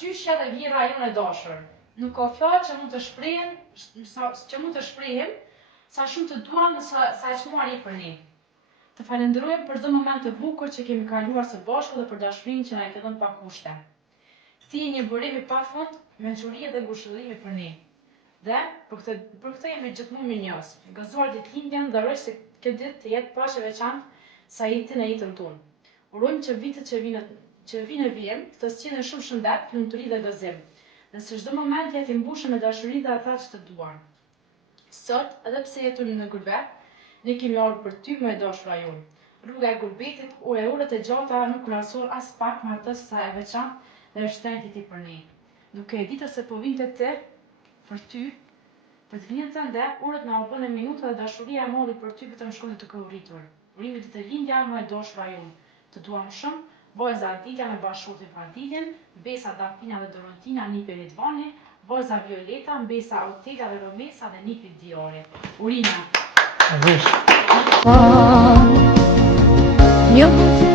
gjyshja dhe vjera jonë e dashur. Nuk ka fjalë që mund të shprehim sa shumë të duam dhe sa e çmuar për ne. Të falenderojmë për çdo moment të bukur që kemi kaluar së bashku dhe për dashurinë që na e ke dhënë pa kushte. Ti je një burim i pafund, mençuri dhe ngushëllimi për ne. Dhe për këtë jemi gjithmonë mirënjohës. Gëzuar ditëlindjen dhe uroj se këtë ditë të jetë paqe veçantë sa jetën e jetën tonë. Urojmë që vitet që vinë vijim të sjellin shumë shëndet, lumturi dhe gëzim. Dhe se çdo moment jetë i mbushur me dashuri dhe ata që të duan. Sot, edhe pse jetoni në gurbet, ne kemi ardhur për ty më e dashura jonë. Rruga e gurbetit e orët e gjata nuk krahasohen as pak me atë sa e veçantë dhe është shtrenjtë i ti për ne. Duke e ditur se po vinte ti për ty, për të vinë të ndë, orët na u bënë minuta dhe dashuria e madhe për ty vetëm shkon të këuritur. Urime ditëlindja më e dashura jonë. Të duam shumë, vajza Aditja me bashkëshortin Valdidin, mbesa Dafina dhe Dorontina nipi Ridvani, vajza Violeta, mbesa Otela dhe Romesa dhe nipi Diori. Urime. Një